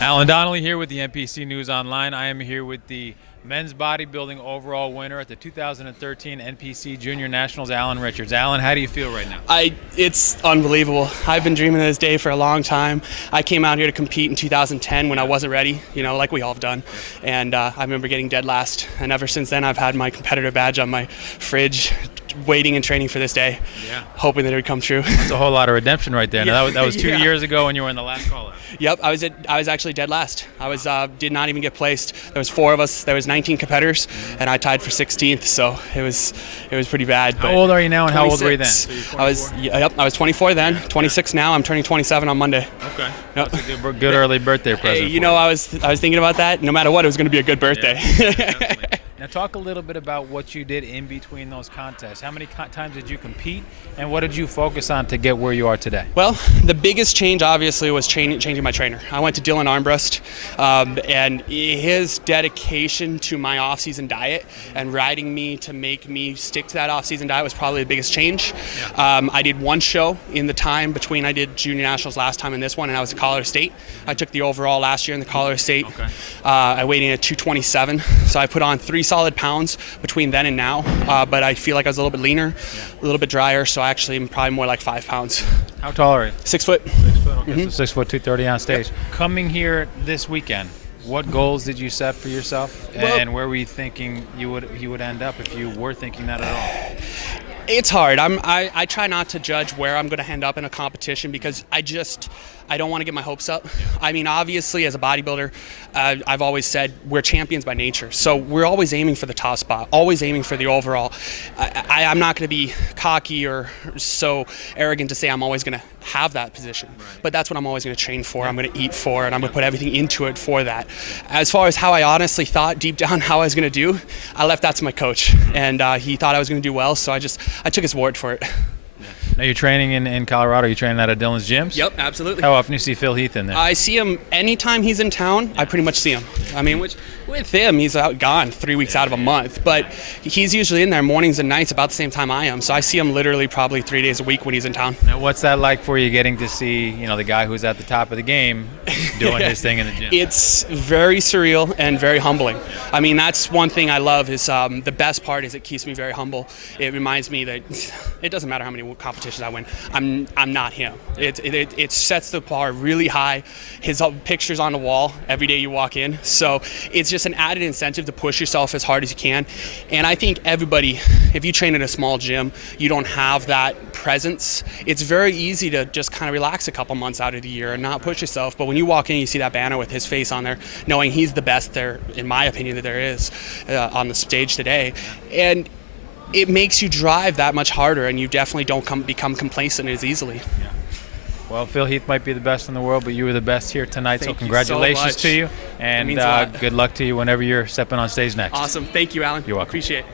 Alan Donnelly here with the NPC News Online. I am here with the men's bodybuilding overall winner at the 2013 NPC Junior Nationals, Alan Richards. Alan, how do you feel right now? It's unbelievable. I've been dreaming of this day for a long time. I came out here to compete in 2010 when I wasn't ready, like we all have done. And I remember getting dead last. And ever since then, I've had my competitor badge on my fridge, waiting and training for this day, hoping that it would come true. That's a whole lot of redemption right there. Now, that was 2 years ago when you were in the last call-out. Yep, I was actually dead last. I was did not even get placed. There was 4 of us. There was 19 competitors, and I tied for 16th. So it was pretty bad. How old are you now, and 26. how old were you then? So I was 24 then. 26 now. I'm turning 27 on Monday. Okay. Yep. That's a good early birthday present. Hey, I was thinking about that. No matter what, it was going to be a good birthday. Yeah, definitely. Now talk a little bit about what you did in between those contests. How many times did you compete, and what did you focus on to get where you are today? Well, the biggest change obviously was changing my trainer. I went to Dylan Armbrust, and his dedication to my off-season diet and riding me to make me stick to that off-season diet was probably the biggest change. Yeah. I did 1 show in the time between I did Junior Nationals last time and this one, and I was at Colorado State. I took the overall last year in the Colorado State. Okay. I weighed in at 227, so I put on 3 solid pounds between then and now, but I feel like I was a little bit leaner, a little bit drier, so actually I'm probably more like 5 pounds. How tall are you? 6 foot. 6 foot, okay. So 6 foot, 230 on stage. Yep. Coming here this weekend, what goals did you set for yourself, and where were you thinking you would end up if you were thinking that at all? It's hard. I try not to judge where I'm going to end up in a competition because I don't want to get my hopes up. I mean, obviously, as a bodybuilder, I've always said we're champions by nature. So we're always aiming for the top spot, always aiming for the overall. I'm not going to be cocky or so arrogant to say I'm always going to have that position. Right. But that's what I'm always going to train for. I'm going to eat for, and I'm going to put everything into it for that. As far as how I honestly thought deep down how I was going to do, I left that to my coach. And he thought I was going to do well, so I took his word for it. Now you're training in Colorado. You're training out of Dylan's gyms? Yep, absolutely. How often do you see Phil Heath in there? I see him anytime he's in town. I pretty much see him. I mean, with him, he's gone 3 weeks out of a month, but he's usually in there mornings and nights about the same time I am. So I see him literally probably 3 days a week when he's in town. Now, what's that like for you, getting to see the guy who's at the top of the game doing his thing in the gym? It's very surreal and very humbling. I mean, that's one thing I love is the best part is it keeps me very humble. It reminds me that it doesn't matter how many competitions I win. I'm not him. It sets the bar really high. His picture's on the wall every day you walk in. So it's just an added incentive to push yourself as hard as you can. And I think everybody, if you train at a small gym, you don't have that presence. It's very easy to just kind of relax a couple months out of the year and not push yourself. But when you walk in, you see that banner with his face on there, knowing he's the best there, in my opinion, that there is on the stage today. And it makes you drive that much harder, and you definitely don't become complacent as easily. Yeah. Well, Phil Heath might be the best in the world, but you were the best here tonight, Thank so congratulations you so much. to you, and That means a lot. good luck to you whenever you're stepping on stage next. Awesome. Thank you, Alan. You're welcome. Appreciate it.